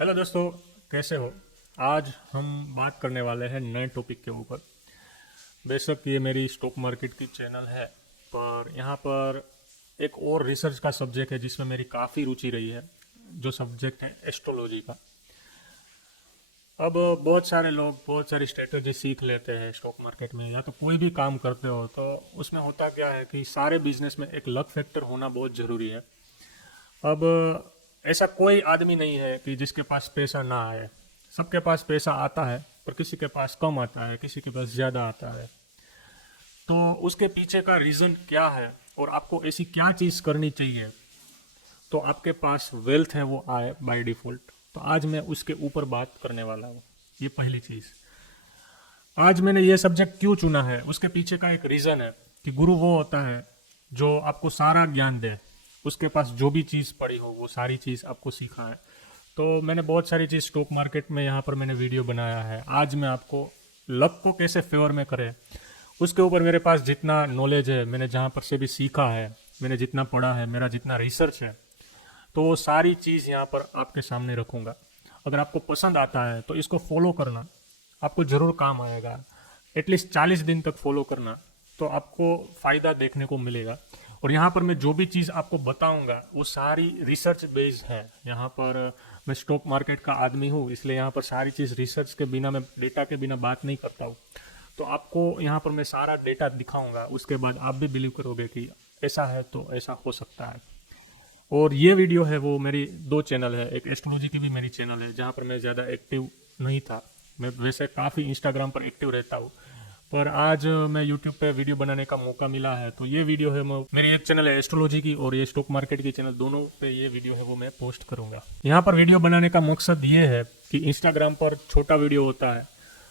Hello दोस्तों, कैसे हो। आज हम बात करने वाले हैं नए टॉपिक के ऊपर। बेशक ये मेरी स्टॉक मार्केट की चैनल है, पर यहाँ पर एक और रिसर्च का सब्जेक्ट है जिसमें मेरी काफ़ी रुचि रही है, जो सब्जेक्ट है एस्ट्रोलॉजी का। अब बहुत सारे लोग बहुत सारी स्ट्रेटजी सीख लेते हैं स्टॉक मार्केट में, या तो कोई भी काम करते हो तो उसमें होता क्या है कि सारे बिजनेस में एक लक फैक्टर होना बहुत ज़रूरी है। अब ऐसा कोई आदमी नहीं है कि जिसके पास पैसा ना आए। सबके पास पैसा आता है, पर किसी के पास कम आता है, किसी के पास ज़्यादा आता है। तो उसके पीछे का रीज़न क्या है और आपको ऐसी क्या चीज़ करनी चाहिए तो आपके पास वेल्थ है वो आए बाय डिफ़ॉल्ट। तो आज मैं उसके ऊपर बात करने वाला हूँ। ये पहली चीज़। आज मैंने ये सब्जेक्ट क्यों चुना है, उसके पीछे का एक रीज़न है कि गुरु वो होता है जो आपको सारा ज्ञान दे। उसके पास जो भी चीज़ पड़ी हो वो सारी चीज़ आपको सिखाए। तो मैंने बहुत सारी चीज़ स्टॉक मार्केट में यहाँ पर मैंने वीडियो बनाया है। आज मैं आपको लक को कैसे फेवर में करे उसके ऊपर मेरे पास जितना नॉलेज है, मैंने जहाँ पर से भी सीखा है, मैंने जितना पढ़ा है, मेरा जितना रिसर्च है, तो वो सारी चीज़ यहाँ पर आपके सामने रखूँगा। अगर आपको पसंद आता है तो इसको फॉलो करना, आपको ज़रूर काम आएगा। एटलीस्ट 40 दिन तक फॉलो करना, तो आपको फ़ायदा देखने को मिलेगा। और यहाँ पर मैं जो भी चीज़ आपको बताऊंगा वो सारी रिसर्च बेस्ड है। यहाँ पर मैं स्टॉक मार्केट का आदमी हूँ, इसलिए यहाँ पर सारी चीज़ रिसर्च के बिना, मैं डेटा के बिना बात नहीं करता हूँ। तो आपको यहाँ पर मैं सारा डेटा दिखाऊंगा, उसके बाद आप भी बिलीव करोगे कि ऐसा है तो ऐसा हो सकता है। और ये वीडियो है वो मेरी दो चैनल है, एक एस्ट्रोलॉजी की भी मेरी चैनल है जहाँ पर मैं ज़्यादा एक्टिव नहीं था। मैं वैसे काफ़ी इंस्टाग्राम पर एक्टिव रहता हूँ, पर आज मैं यूट्यूब पे वीडियो बनाने का मौका मिला है, तो ये वीडियो है मेरी एक चैनल है एस्ट्रोलॉजी की और ये स्टॉक मार्केट की चैनल, दोनों पे ये वीडियो है वो मैं पोस्ट करूँगा। यहाँ पर वीडियो बनाने का मकसद ये है कि इंस्टाग्राम पर छोटा वीडियो होता है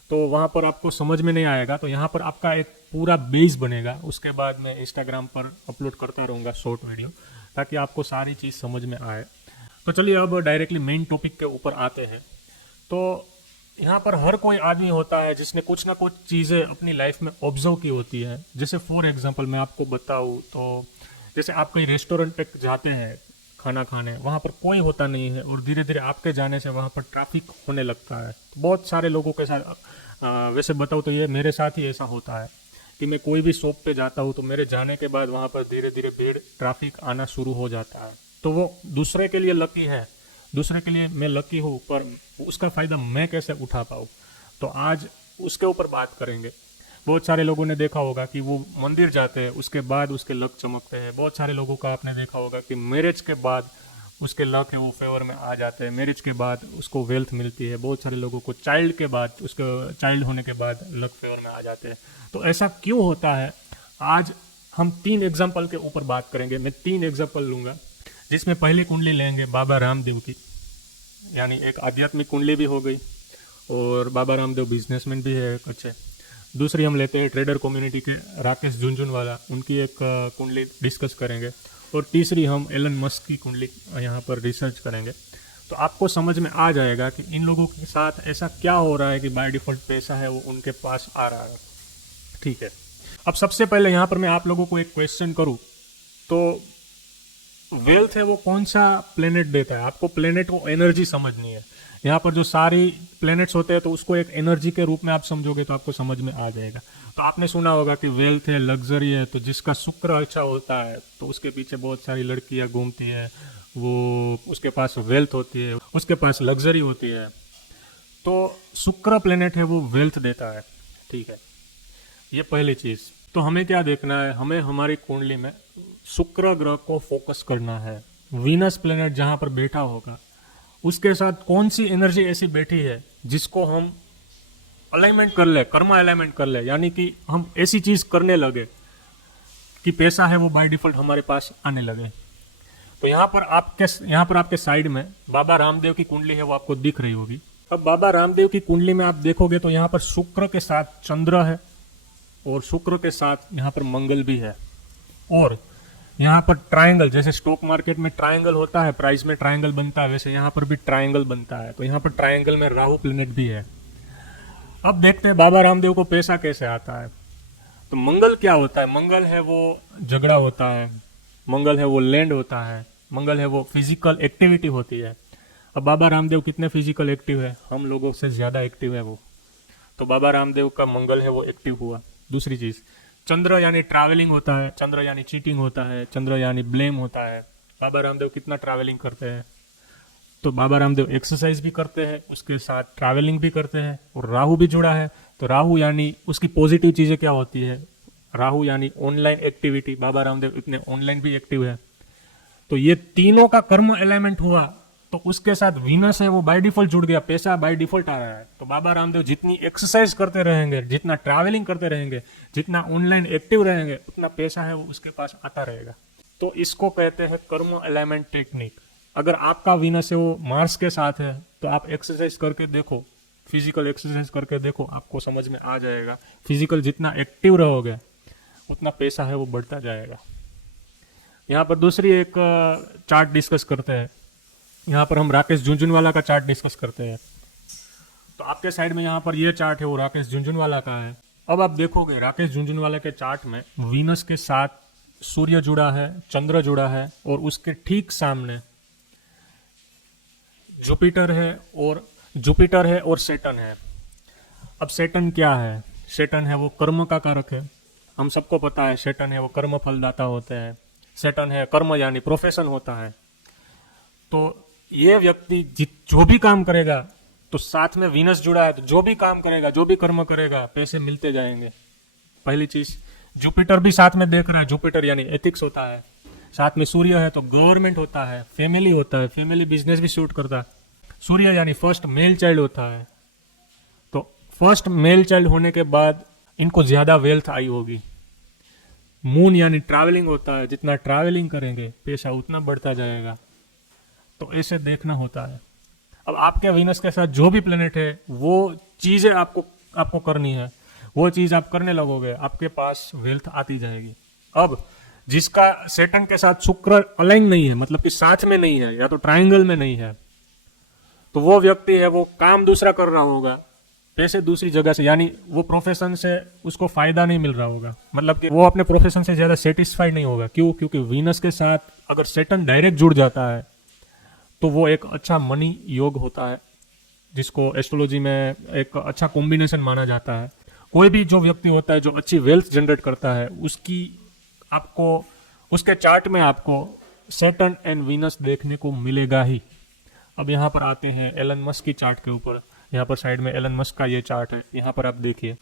तो वहाँ पर आपको समझ में नहीं आएगा, तो यहाँ पर आपका एक पूरा बेस बनेगा। उसके बाद मैं इंस्टाग्राम पर अपलोड करता रहूँगा शॉर्ट वीडियो, ताकि आपको सारी चीज़ समझ में आए। तो चलिए अब डायरेक्टली मेन टॉपिक के ऊपर आते हैं। तो यहाँ पर हर कोई आदमी होता है जिसने कुछ ना कुछ चीज़ें अपनी लाइफ में ऑब्जर्व की होती है। जैसे फॉर एग्जांपल मैं आपको बताऊँ तो जैसे आप कहीं रेस्टोरेंट पे जाते हैं खाना खाने, वहाँ पर कोई होता नहीं है और धीरे धीरे आपके जाने से वहाँ पर ट्रैफिक होने लगता है। तो बहुत सारे लोगों के साथ वैसे बताऊँ तो ये मेरे साथ ही ऐसा होता है कि मैं कोई भी शॉप पे जाता हूँ तो मेरे जाने के बाद वहाँ पर धीरे धीरे भीड़ ट्रैफिक आना शुरू हो जाता है। तो वो दूसरे के लिए लकी है, दूसरे के लिए मैं लकी हूँ, पर उसका फ़ायदा मैं कैसे उठा पाऊँ, तो आज उसके ऊपर बात करेंगे। बहुत सारे लोगों ने देखा होगा कि वो मंदिर जाते हैं उसके बाद उसके लक चमकते हैं। बहुत सारे लोगों का आपने देखा होगा कि मैरिज के बाद उसके लक है वो फेवर में आ जाते हैं, मैरिज के बाद उसको वेल्थ मिलती है। बहुत सारे लोगों को चाइल्ड के बाद, उसके चाइल्ड होने के बाद लक फेवर में आ जाते हैं। तो ऐसा क्यों होता है, आज हम 3 एग्जाम्पल के ऊपर बात करेंगे। मैं 3 एग्जाम्पल लूँगा, जिसमें पहली कुंडली लेंगे बाबा रामदेव की, यानी एक आध्यात्मिक कुंडली भी हो गई और बाबा रामदेव बिजनेसमैन भी है एक अच्छे। दूसरी हम लेते हैं ट्रेडर कम्युनिटी के राकेश झुनझुनवाला, उनकी एक कुंडली डिस्कस करेंगे। और तीसरी हम एलन मस्क की कुंडली यहाँ पर रिसर्च करेंगे। तो आपको समझ में आ जाएगा कि इन लोगों के साथ ऐसा क्या हो रहा है कि बाय डिफ़ॉल्ट पैसा है वो उनके पास आ रहा है। ठीक है, अब सबसे पहले यहाँ पर मैं आप लोगों को एक क्वेश्चन करूँ तो वेल्थ है वो कौन सा प्लेनेट देता है। आपको प्लेनेट को एनर्जी समझनी है। यहाँ पर जो सारी प्लेनेट्स होते हैं तो उसको एक एनर्जी के रूप में आप समझोगे तो आपको समझ में आ जाएगा। तो आपने सुना होगा कि वेल्थ है, लग्जरी है, तो जिसका शुक्र अच्छा होता है तो उसके पीछे बहुत सारी लड़कियाँ घूमती है, वो उसके पास वेल्थ होती है, उसके पास लग्जरी होती है। तो शुक्र प्लेनेट है वो वेल्थ देता है। ठीक है, ये पहली चीज़। तो हमें क्या देखना है, हमें हमारी कुंडली में शुक्र ग्रह को फोकस करना है। वीनस प्लेनेट जहाँ पर बैठा होगा उसके साथ कौन सी एनर्जी ऐसी बैठी है जिसको हम अलाइनमेंट कर ले, कर्मा अलाइनमेंट कर ले, यानी कि हम ऐसी चीज़ करने लगे कि पैसा है वो बाय डिफॉल्ट हमारे पास आने लगे। तो यहाँ पर आपके साइड में बाबा रामदेव की कुंडली है वो आपको दिख रही होगी। अब बाबा रामदेव की कुंडली में आप देखोगे तो यहाँ पर शुक्र के साथ चंद्र है और शुक्र के साथ यहाँ पर मंगल भी है। और यहाँ पर ट्रायंगल, जैसे स्टॉक मार्केट में ट्रायंगल होता है, प्राइस में ट्रायंगल बनता है, वैसे यहाँ पर भी ट्रायंगल बनता है। तो यहाँ पर ट्रायंगल में राहु प्लेनेट भी है। अब देखते हैं बाबा रामदेव को पैसा कैसे आता है। तो मंगल क्या होता है, मंगल है वो झगड़ा होता है, मंगल है वो लैंड होता है, मंगल है वो फिजिकल एक्टिविटी होती है। अब बाबा रामदेव कितने फिजिकल एक्टिव है, हम लोगों से ज़्यादा एक्टिव है वो, तो बाबा रामदेव का मंगल है वो एक्टिव हुआ। दूसरी चीज़, चंद्र यानी ट्रैवलिंग होता है, चंद्र यानी चीटिंग होता है, चंद्र यानी ब्लेम होता है। बाबा रामदेव कितना ट्रैवलिंग करते हैं, तो बाबा रामदेव एक्सरसाइज भी करते हैं, उसके साथ ट्रैवलिंग भी करते हैं, और राहु भी जुड़ा है। तो राहु यानी उसकी पॉजिटिव चीज़ें क्या होती है, राहु यानी ऑनलाइन एक्टिविटी, बाबा रामदेव इतने ऑनलाइन भी एक्टिव है। तो ये तीनों का कर्म एलिमेंट हुआ, तो उसके साथ वीनस है वो बाय डिफॉल्ट जुड़ गया, पैसा बाय डिफॉल्ट आ रहा है। तो बाबा रामदेव जितनी एक्सरसाइज करते रहेंगे, जितना ट्रैवलिंग करते रहेंगे, जितना ऑनलाइन एक्टिव रहेंगे, उतना पैसा है वो उसके पास आता रहेगा। तो इसको कहते हैं कर्म एलिमेंट टेक्निक। अगर आपका वीनस है वो मार्स के साथ है, तो आप एक्सरसाइज करके देखो, फिजिकल एक्सरसाइज करके देखो, आपको समझ में आ जाएगा। फिजिकल जितना एक्टिव रहोगे उतना पैसा है वो बढ़ता जाएगा। यहाँ पर दूसरी एक चार्ट डिस्कस करते हैं। यहाँ पर हम राकेश झुनझुनवाला का चार्ट डिस्कस करते हैं। तो आपके साइड में यहाँ पर ये चार्ट है वो राकेश झुनझुनवाला का है। अब आप देखोगे राकेश झुनझुनवाला के चार्ट में वीनस के साथ सूर्य जुड़ा है, चंद्र जुड़ा है, और उसके ठीक सामने जुपिटर है और सैटर्न है। अब सैटर्न क्या है, सैटर्न है वो कर्म का कारक है, हम सबको पता है। सैटर्न है वो कर्म फलदाता होते हैं। सैटर्न है कर्म यानी प्रोफेशन होता है। तो ये व्यक्ति जो भी काम करेगा, तो साथ में वीनस जुड़ा है, तो जो भी काम करेगा, जो भी कर्म करेगा, पैसे मिलते जाएंगे। पहली चीज, जुपिटर भी साथ में देख रहा है, जुपिटर यानी एथिक्स होता है। साथ में सूर्य है तो गवर्नमेंट होता है, फैमिली होता है, फैमिली बिजनेस भी शूट करता है। सूर्य यानी फर्स्ट मेल चाइल्ड होता है। तो फर्स्ट मेल चाइल्ड होने के बाद इनको ज्यादा वेल्थ आई होगी। मून यानी ट्रैवलिंग होता है, जितना ट्रैवलिंग करेंगे पैसा उतना बढ़ता जाएगा। तो ऐसे देखना होता है। अब आपके वीनस के साथ जो भी प्लेनेट है, वो चीजें आपको करनी है, वो चीज आप करने लगोगे, आपके पास वेल्थ आती जाएगी। अब जिसका सैटर्न के साथ शुक्र अलाइन नहीं है, मतलब कि साथ में नहीं है या तो ट्रायंगल में नहीं है, तो वो व्यक्ति है वो काम दूसरा कर रहा होगा, पैसे दूसरी जगह से, यानी वो प्रोफेशन से उसको फायदा नहीं मिल रहा होगा, मतलब कि वो अपने प्रोफेशन से ज्यादा सेटिस्फाइड नहीं होगा। क्यों? क्योंकि वीनस के साथ अगर सैटर्न डायरेक्ट जुड़ जाता है तो वो एक अच्छा मनी योग होता है, जिसको एस्ट्रोलॉजी में एक अच्छा कॉम्बिनेशन माना जाता है। कोई भी जो व्यक्ति होता है जो अच्छी वेल्थ जनरेट करता है, उसके चार्ट में आपको सैटर्न एंड वीनस देखने को मिलेगा ही। अब यहाँ पर आते हैं एलन मस्क की चार्ट के ऊपर। यहाँ पर साइड में एलन मस्क का ये चार्ट है, यहाँ पर आप देखिए।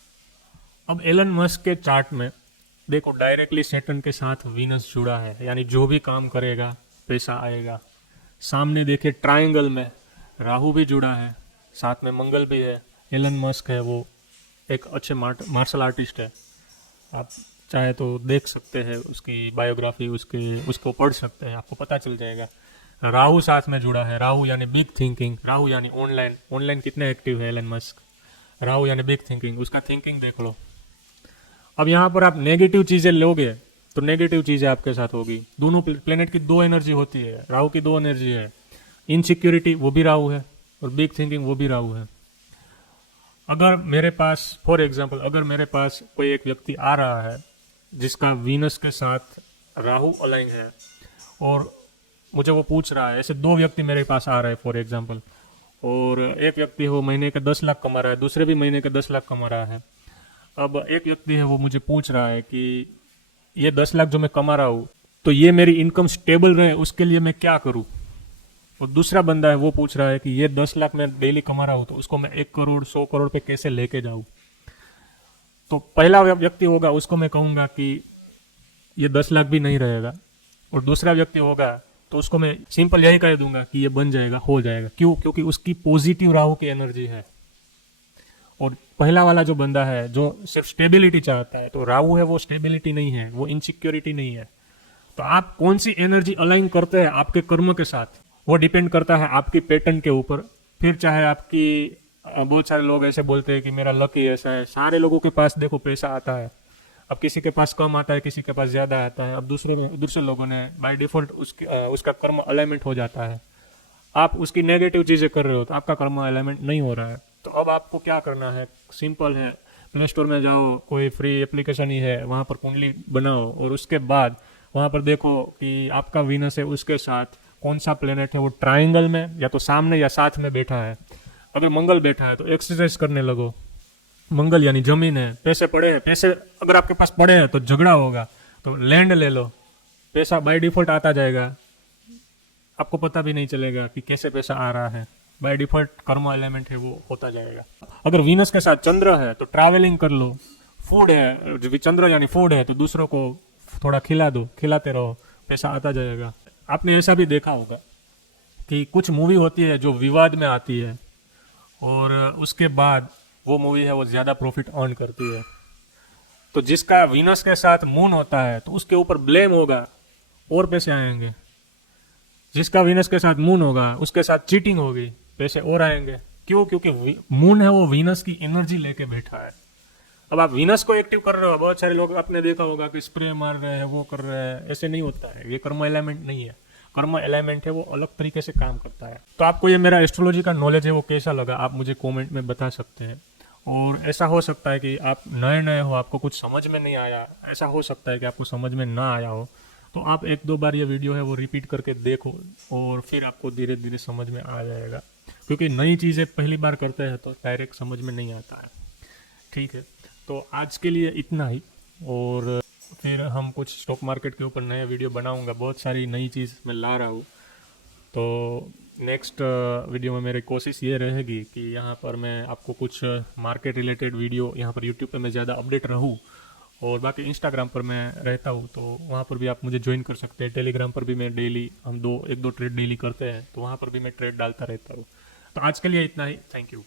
अब एलन मस्क के चार्ट में देखो डायरेक्टली सैटर्न के साथ वीनस जुड़ा है, यानी जो भी काम करेगा पैसा आएगा। सामने देखिए ट्रायंगल में राहु भी जुड़ा है, साथ में मंगल भी है। एलन मस्क है वो एक अच्छे मार्शल आर्टिस्ट है, आप चाहे तो देख सकते हैं उसकी बायोग्राफी, उसको पढ़ सकते हैं, आपको पता चल जाएगा। राहु साथ में जुड़ा है, राहु यानी बिग थिंकिंग, राहु यानी ऑनलाइन कितने एक्टिव है एलन मस्क। राहु यानी बिग थिंकिंग, उसका थिंकिंग देख लो। अब यहाँ पर आप नेगेटिव चीजें लोगे तो नेगेटिव चीजें आपके साथ होगी। दोनों प्लेनेट की दो एनर्जी होती है, राहु की दो एनर्जी है। इनसिक्योरिटी वो भी राहु है और बिग थिंकिंग वो भी राहु है। अगर मेरे पास फॉर एग्जांपल अगर मेरे पास कोई एक व्यक्ति आ रहा है जिसका वीनस के साथ राहु अलाइन है, और मुझे वो पूछ रहा है, ऐसे दो व्यक्ति मेरे पास आ रहे हैं फॉर एग्जांपल, और एक व्यक्ति है वो महीने के 10 लाख कमा रहा है, दूसरे भी महीने के 10 लाख कमा रहा है। अब एक व्यक्ति है वो मुझे पूछ रहा है कि ये 10 लाख जो मैं कमा रहा हूँ, तो ये मेरी इनकम स्टेबल रहे उसके लिए मैं क्या करूँ। और दूसरा बंदा है वो पूछ रहा है कि ये 10 लाख मैं डेली कमा रहा हूँ, तो उसको मैं 1 करोड़ 100 करोड़ पे कैसे लेके जाऊँ। तो पहला व्यक्ति होगा उसको मैं कहूँगा कि ये 10 लाख भी नहीं रहेगा, और दूसरा व्यक्ति होगा तो उसको मैं सिंपल यही कह दूंगा कि ये बन जाएगा, हो जाएगा। क्यों? क्योंकि उसकी पॉजिटिव राहु की एनर्जी है। और पहला वाला जो बंदा है जो सिर्फ स्टेबिलिटी चाहता है, तो राहु है वो स्टेबिलिटी नहीं है, वो इनसिक्योरिटी नहीं है। तो आप कौन सी एनर्जी अलाइन करते हैं आपके कर्म के साथ, वो डिपेंड करता है आपकी पैटर्न के ऊपर। फिर चाहे आपकी बहुत सारे लोग ऐसे बोलते हैं कि मेरा लक ही ऐसा है। सारे लोगों के पास देखो पैसा आता है, अब किसी के पास कम आता है, किसी के पास ज्यादा आता है। अब दूसरे लोगों ने बाय डिफॉल्ट उसका कर्म अलाइनमेंट हो जाता है। आप उसकी नेगेटिव चीजें कर रहे हो तो आपका कर्म अलाइनमेंट नहीं हो रहा है। तो अब आपको क्या करना है, सिंपल है, प्ले स्टोर में जाओ, कोई फ्री एप्लीकेशन ही है, वहां पर कुंडली बनाओ, और उसके बाद वहां पर देखो कि आपका वीनस है उसके साथ कौन सा प्लेनेट है वो ट्राइंगल में या तो सामने या साथ में बैठा है। अगर मंगल बैठा है तो एक्सरसाइज करने लगो। मंगल यानी जमीन है, पैसे पड़े हैं, पैसे अगर आपके पास पड़े हैं तो झगड़ा होगा, तो लैंड ले लो, पैसा बाय डिफॉल्ट आता जाएगा, आपको पता भी नहीं चलेगा कि कैसे पैसा आ रहा है। बाय डिफॉल्ट कर्म एलिमेंट है वो होता जाएगा। अगर वीनस के साथ चंद्र है तो ट्रैवलिंग कर लो। फूड है, चंद्र यानी फूड है, तो दूसरों को थोड़ा खिला दो, खिलाते रहो, पैसा आता जाएगा। आपने ऐसा भी देखा होगा कि कुछ मूवी होती है जो विवाद में आती है और उसके बाद वो मूवी है वो ज़्यादा प्रॉफिट अर्न करती है। तो जिसका वीनस के साथ मून होता है तो उसके ऊपर ब्लेम होगा और पैसे आएंगे। जिसका वीनस के साथ मून होगा उसके साथ चीटिंग होगी, पैसे और आएंगे। क्यों? क्योंकि मून है वो वीनस की एनर्जी लेके बैठा है। अब आप वीनस को एक्टिव कर रहे हो, बहुत सारे लोग आपने देखा होगा कि स्प्रे मार रहे हैं, वो कर रहे हैं, ऐसे नहीं होता है। ये कर्म एलिमेंट नहीं है। कर्म एलिमेंट है वो अलग तरीके से काम करता है। तो आपको ये मेरा एस्ट्रोलॉजी का नॉलेज है वो कैसा लगा, आप मुझे कमेंट में बता सकते हैं। और ऐसा हो सकता है कि आप नए नए हो, आपको कुछ समझ में नहीं आया, ऐसा हो सकता है कि आपको समझ में ना आया हो, तो आप एक दो बार ये वीडियो है वो रिपीट करके देखो और फिर आपको धीरे धीरे समझ में आ जाएगा। क्योंकि नई चीज़ें पहली बार करते हैं तो डायरेक्ट समझ में नहीं आता है। ठीक है, तो आज के लिए इतना ही, और फिर हम कुछ स्टॉक मार्केट के ऊपर नया वीडियो बनाऊंगा। बहुत सारी नई चीज़ मैं ला रहा हूँ, तो नेक्स्ट वीडियो में मेरी कोशिश ये रहेगी कि यहाँ पर मैं आपको कुछ मार्केट रिलेटेड वीडियो, यहाँ पर यूट्यूब पे मैं ज़्यादा अपडेट रहूँ, और बाकी इंस्टाग्राम पर मैं रहता हूँ तो वहाँ पर भी आप मुझे ज्वाइन कर सकते हैं। टेलीग्राम पर भी मैं डेली, हम एक दो ट्रेड डेली करते हैं, तो वहाँ पर भी मैं ट्रेड डालता रहता हूँ। तो आज के लिए इतना ही, थैंक यू।